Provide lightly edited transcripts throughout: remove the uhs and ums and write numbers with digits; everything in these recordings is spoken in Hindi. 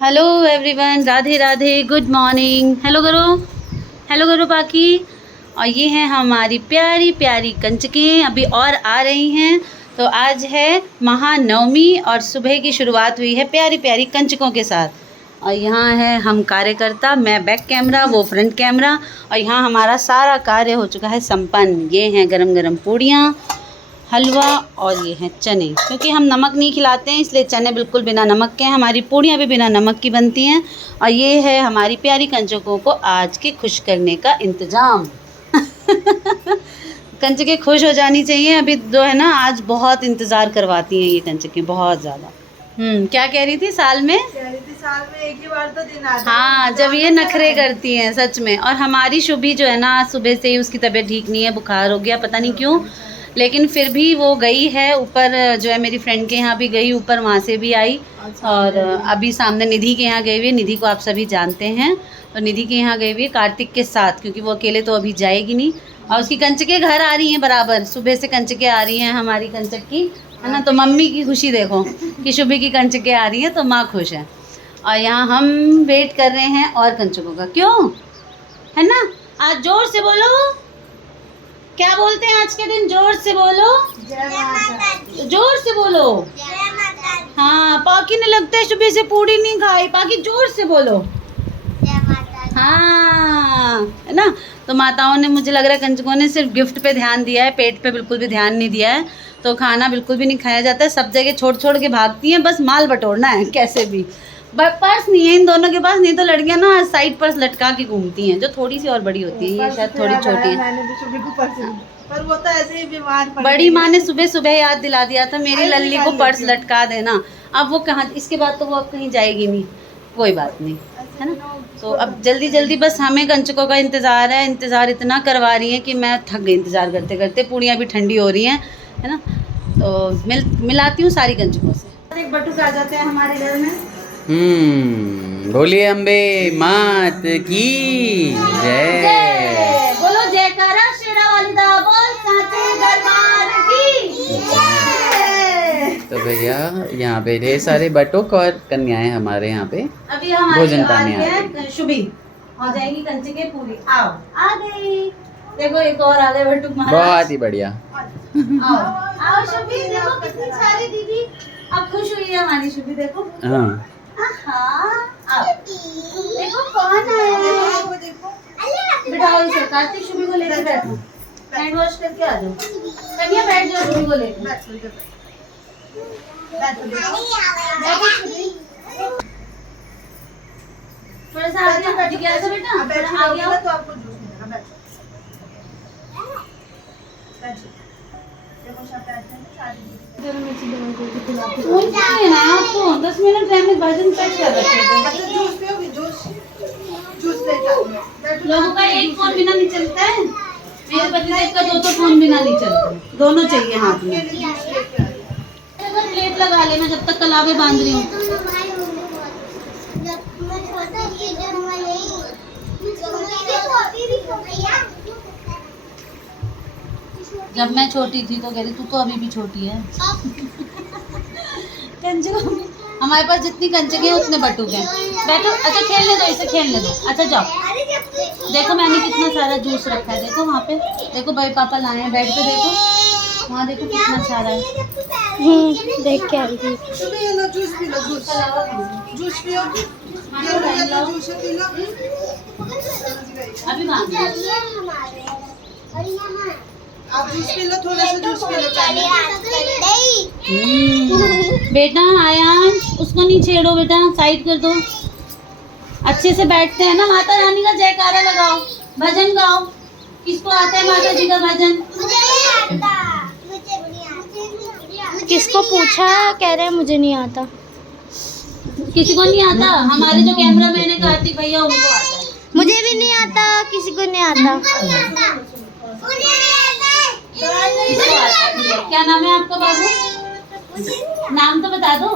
Hello everyone, Radhe Radhe, good morning. Hello करो बाकी। और ये हैं हमारी प्यारी प्यारी कंचकें, अभी और आ रही हैं। तो आज है महानवमी और सुबह की शुरुआत हुई है प्यारी प्यारी कंचकों के साथ। और यहाँ है हम कार्यकर्ता, मैं बैक कैमरा, वो फ्रंट कैमरा। और यहाँ हमारा सारा कार्य हो चुका है संपन्न। ये हैं गरम गरम पूड़ियाँ, हलवा और ये हैं चने। क्योंकि हम नमक नहीं खिलाते हैं इसलिए चने बिल्कुल बिना नमक के हैं, हमारी पूड़ियाँ भी बिना नमक की बनती हैं। और ये है हमारी प्यारी कंचकों को आज के खुश करने का इंतज़ाम। कंचकें खुश हो जानी चाहिए। अभी जो है ना, आज बहुत इंतज़ार करवाती हैं ये कंचकें, बहुत ज़्यादा। क्या कह रही थी? साल में एक ही बार तो दिन आता है। हाँ, जब ये नखरे करती हैं सच में। और हमारी शुभी जो है ना, सुबह से ही उसकी तबीयत ठीक नहीं है, बुखार हो गया, पता नहीं क्यों। लेकिन फिर भी वो गई है ऊपर, जो है मेरी फ्रेंड के यहाँ भी गई ऊपर, वहाँ से भी आई। और अभी सामने निधि के यहाँ गई हुई है। निधि को आप सभी जानते हैं, तो निधि के यहाँ गई हुई है कार्तिक के साथ, क्योंकि वो अकेले तो अभी जाएगी नहीं। और उसकी कंचके घर आ रही हैं बराबर, सुबह से कंचके आ रही हैं हमारी कंचक की, है ना। तो मम्मी की खुशी देखो कि शुभी की कंचके आ रही हैं, तो माँ खुश है। और यहाँ हम वेट कर रहे हैं और कंचकों का, क्यों है ना। आज जोर से बोलो, क्या बोलते हैं आज के दिन? जोर से बोलो, जय माता दी। जोर से बोलो। जय माता दी। हाँ, पाकी ने लगता है सुबह से पूड़ी नहीं खाई। पाकी जोर से बोलो। जय माता दी। हाँ, है ना। तो माताओं ने, मुझे लग रहा है कंचकों ने सिर्फ गिफ्ट पे ध्यान दिया है, पेट पे बिल्कुल भी ध्यान नहीं दिया है। तो खाना बिल्कुल भी नहीं खाया जाता है, सब जगह छोड़ छोड़ के भागती हैं, बस माल बटोरना है कैसे भी। पर्स नहीं है इन दोनों के पास, नहीं तो लड़कियां ना साइड पर्स लटका के घूमती हैं, जो थोड़ी सी और बड़ी होती है, ये शायद थोड़ी छोटी है। मैंने भी शुभी को पर्स पर वो तो ऐसे ही बीमार पड़ बड़ी गई। माँ ने सुबह सुबह याद दिला दिया था, मेरी अरे लल्ली को निकाल पर्स लेती हूँ। लटका देना। अब वो कहाँ, इसके बाद तो वो अब कहीं जाएगी नहीं, कोई बात नहीं, है ना। तो अब जल्दी जल्दी बस हमें कंचकों का इंतज़ार है। इंतज़ार इतना करवा रही है कि मैं थक गई इंतज़ार करते करते। पूड़ियाँ भी ठंडी हो रही हैं, है ना। तो मिलाती हूँ सारी कंचकों से। एक बटुक आ जाते हैं हमारे घर में। बोलिए अम्बे मात की जय। जय बोलो, जयकारा शेरा वाली दा बोल, साचे दरबार की जय। तो भैया यहाँ पे ढेर सारे बटुक और कन्याएं हमारे यहाँ पे अभी हमारी भोजन आ पाने रही आ है शुभी, हो जाएगी कंचके पूरी। आओ, आ गई। देखो एक और आ गए बटुक महाराज। बहुत ही बढ़िया। आओ आओ शुभी, देखो कितनी सारी दीदी अब खुश हुई है हमारी शुभी, देखो। हाँ, आओ देखो कौन आया है। बिठाओ इसे, कार्तिक शुभी को लेके बैठो, हैंड वॉश करके आ जाओ। कन्या बैठ जाओ शुभी को लेके। बैठो शुभी। थोड़ा सा आगे बैठ गया था बेटा, थोड़ा आगे आओ। तो आपको जूस मिलेगा। बैठो देखो सब बैठते हैं सारी। फोन चाहिए ना आपको, 10 मिनट रहने भजन सेट कर रखे थे। अच्छा जूस पियोगी? जूस जूस लेके आओ। बैठो। लोगों का एक फोन बिना नहीं चलता है, मेरे पतिदेव का दो फोन बिना नहीं चलता, दोनों चाहिए हाथ में। के लिए जूस लेके आई। प्लेट लगा ले, मैं जब तक कलावे बांध रही हूँ। जब मैं छोटी थी तो कह रही, तू तो अभी भी छोटी है। कंचकों, हमारे पास जितनी कंचके हैं उतने बटुक हैं। बैठो, अच्छा खेलने दो, इसे खेलने दो। अच्छा जाओ, देखो मैंने कितना सारा जूस रखा है, देखो वहाँ पे, देखो भाई पापा लाए हैं बेड पे, देखो वहाँ देखो कितना सारा है। देख के आ रही थी। शुभी ये लो जूस पी लो। जूस जूस पियोगी? ये लो जूस पी लो। अभी मांग लो। आप जूस पी लो, थोड़ा सा जूस पी लो पहले। बेटा आयांश, उसको नहीं छेड़ो बेटा, साइड कर दो। अच्छे से बैठते हैं ना। माता रानी का जयकारा लगाओ, भजन गाओ। किसको आता है माता जी का भजन? किसको पूछा, कह रहे हैं मुझे नहीं आता। किसी को नहीं आता? हमारे जो कैमरा मैन है कार्तिक भैया, उनको आता है। मुझे भी नहीं आता, किसी को नहीं आता। किसको आता है? क्या नाम है आपका बाबू? नाम तो बता दो।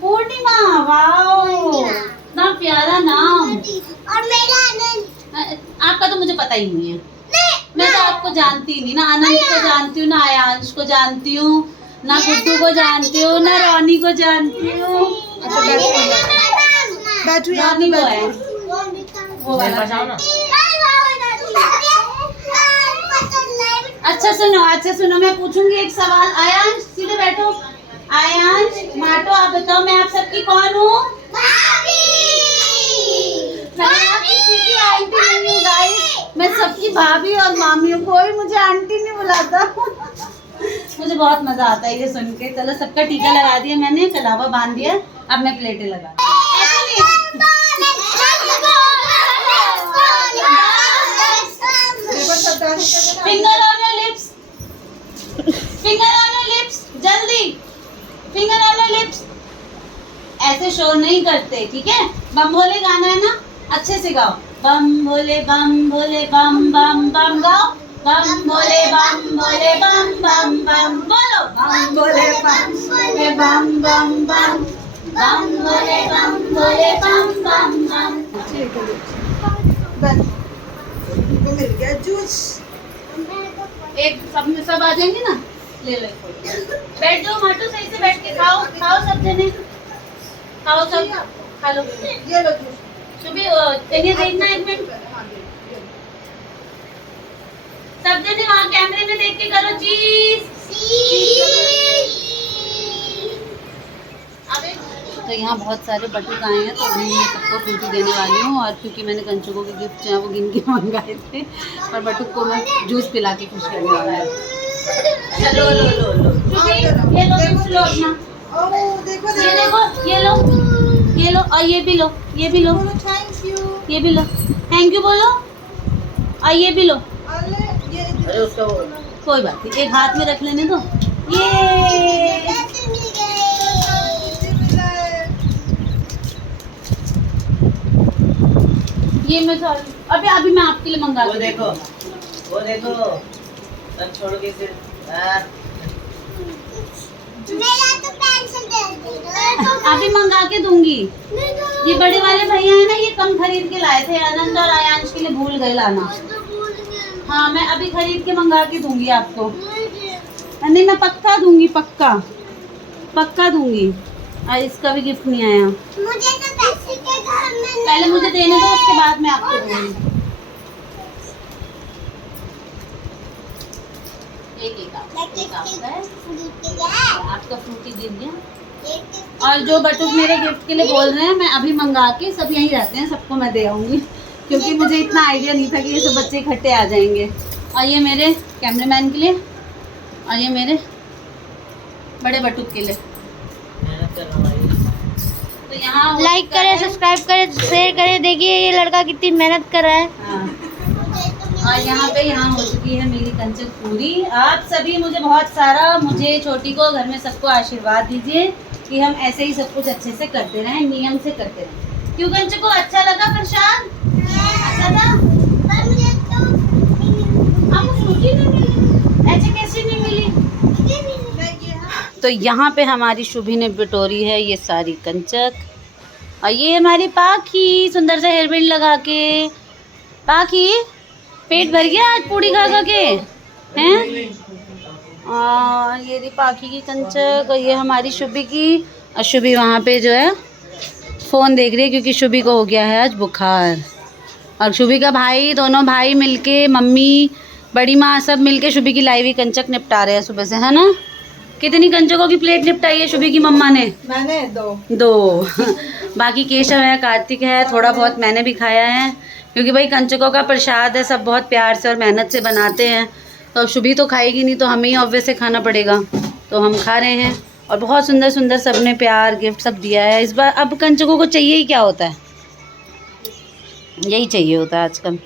पूर्णिमा। वाओ, इतना प्यारा नाम। और मेरा आनंद। आपका तो मुझे पता ही नहीं है। मैं तो आपको जानती ही नहीं ना। आनंद को जानती हूँ, ना आयांश को जानती हूँ, ना गुड्डू को जानती हूँ, ना रोनी को जानती हूँ। अच्छा बैठ। बैठो यहाँ पे नानी वो है बैठो। वो वाला। अच्छा सुनो मैं पूछूंगी एक सवाल। आयांश सीधे बैठो। आयांश माटो आप बताओ मैं आप सबकी कौन हूँ? मैं आप किसी की आंटी नहीं हूँ गाइस, मैं सबकी भाभी और मामी हूँ, कोई मुझे आंटी नहीं बुलाता। मुझे बहुत मजा आता है ये सुन के। चलो सबका टीका लगा दिया मैंने, कलावा बांध दिया, अब मैं प्लेटें लगा finger on your lips, finger on your lips, जल्दी फिंगर ऑन योर लिप्स। ऐसे शोर नहीं करते, ठीक है? बम भोले गाना है ना, अच्छे से गाओ। बम भोले बम बम बम गाओ। बम भोले बम बम बोलो। बम भोले बम बम बम भोले बम बम। बस इनको मिल गया जूस। एक सब आ जाएंगे ना, ले लो। बैठ जाओ माटू, सही से बैठ के खाओ सब जने, खाओ सब, खा लो। ये लो जूस। सुबह देखना एक मिनट, सब जने वहाँ कैमरे में देख के करो चीज। तो यहाँ बहुत सारे बटुक आए हैं, तो अभी मैं सबको फ्रूटी देने वाली हूँ। और क्योंकि मैंने कंचुकों के गिफ्ट जो है वो गिन के मंगाए थे, और बटुक को मैं जूस पिला के खुश करने वाला है। चलो लो ये लो जूस लो अपना। ओह देखो ये देखो, ये लो और ये भी लो, ये भी लो, थैंक यू। ये भी लो, थैंक यू बोलो, और ये भी लो। अरे उसका कोई बात नहीं, एक हाथ में रख लेने दो। ये मैं सॉरी, अभी मैं आपके लिए मंगा वो दूँ। देखो सब छोड़ के फिर अभी मंगा के दूंगी। ये बड़े वाले भैया है ना, ये कम खरीद के लाए थे, आनंद और आयांश के लिए भूल गए लाना। हाँ मैं अभी खरीद के मंगा के दूंगी आपको। नहीं मैं पक्का दूंगी, पक्का दूंगी। और इसका भी गिफ्ट नहीं आया, मुझे तो पैसे के घर में पहले मुझे देने दो, उसके बाद मैं आपको दूंगी। एक आपका है, आपका फ्रूटी गिर गया। और जो बटुक मेरे गिफ्ट के लिए बोल रहे हैं, मैं अभी मंगा के, सब यहीं रहते हैं, सबको मैं दे आऊंगी, क्योंकि मुझे इतना आइडिया नहीं था कि ये सब बच्चे इकट्ठे आ जाएंगे। और ये मेरे कैमरामैन के लिए, और ये मेरे बड़े बटुक के लिए। तो यहाँ लाइक करें, सब्सक्राइब करें, शेयर करें। देखिए ये लड़का कितनी मेहनत कर रहा है। हाँ। और यहाँ हो चुकी है मेरी कंचक पूरी। आप सभी मुझे बहुत सारा, मुझे छोटी को, घर में सबको आशीर्वाद दीजिए कि हम ऐसे ही सब कुछ अच्छे से करते रहें, नियम से करते रहें। क्यों कंचक को अच्छा लगा प्रसाद? अच्छा था? आपको फ्रूटी नहीं मिली? ऐसे कैसे नहीं मिली? तो यहाँ पे हमारी शुभी ने बिटोरी है ये सारी कंचक, और ये हमारी पाखी सुंदर सा हेयर बैंड लगा के। पाखी पेट भर गया आज पूड़ी खा के हैं? ये रही पाखी की कंचक, और ये हमारी शुभी की। और शुभी वहाँ पे जो है फ़ोन देख रही है, क्योंकि शुभी को हो गया है आज बुखार। और शुभी का भाई, दोनों भाई मिलके, मम्मी, बड़ी माँ, सब मिलके शुभी की लाइव ही कंचक निपटा रहे हैं सुबह से, है ना? कितनी कंचकों की प्लेट निपटाई है शुभी की मम्मा ने? मैंने दो। बाकी केशव है, कार्तिक है, थोड़ा बहुत मैंने भी खाया है, क्योंकि भाई कंचकों का प्रसाद है, सब बहुत प्यार से और मेहनत से बनाते हैं। तो अब शुभी तो खाएगी नहीं, तो हमें ही ऑब्वियस से खाना पड़ेगा, तो हम खा रहे हैं। और बहुत सुंदर सुंदर सबने प्यार गिफ्ट सब दिया है इस बार। अब कंचकों को चाहिए ही क्या होता है, यही चाहिए होता है आजकल।